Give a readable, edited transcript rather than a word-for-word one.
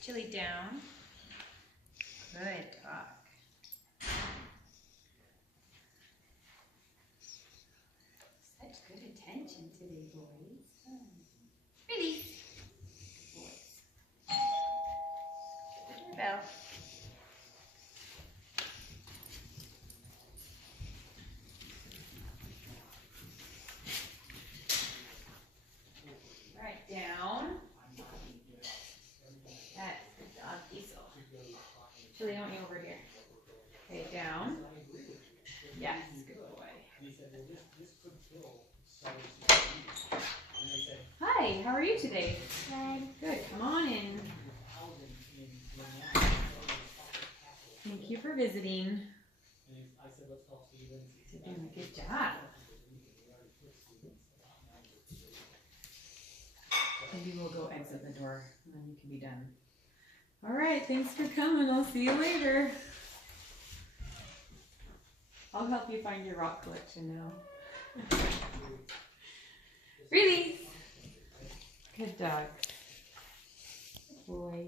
Chili down. Good dog. Such good attention today, boys. Release. Good boys. Good doorbell. Right, down. That's good dog, Diesel. Chili, I want you over here. Okay, down. Yes, good boy. Hi, how are you today? Good. Good, come on in. Thank you for visiting. You're doing a good job. Maybe we'll go exit the door and then you can be done. All right, thanks for coming. I'll see you later. I'll help you find your rock collection now. Release. Good dog. Good boy.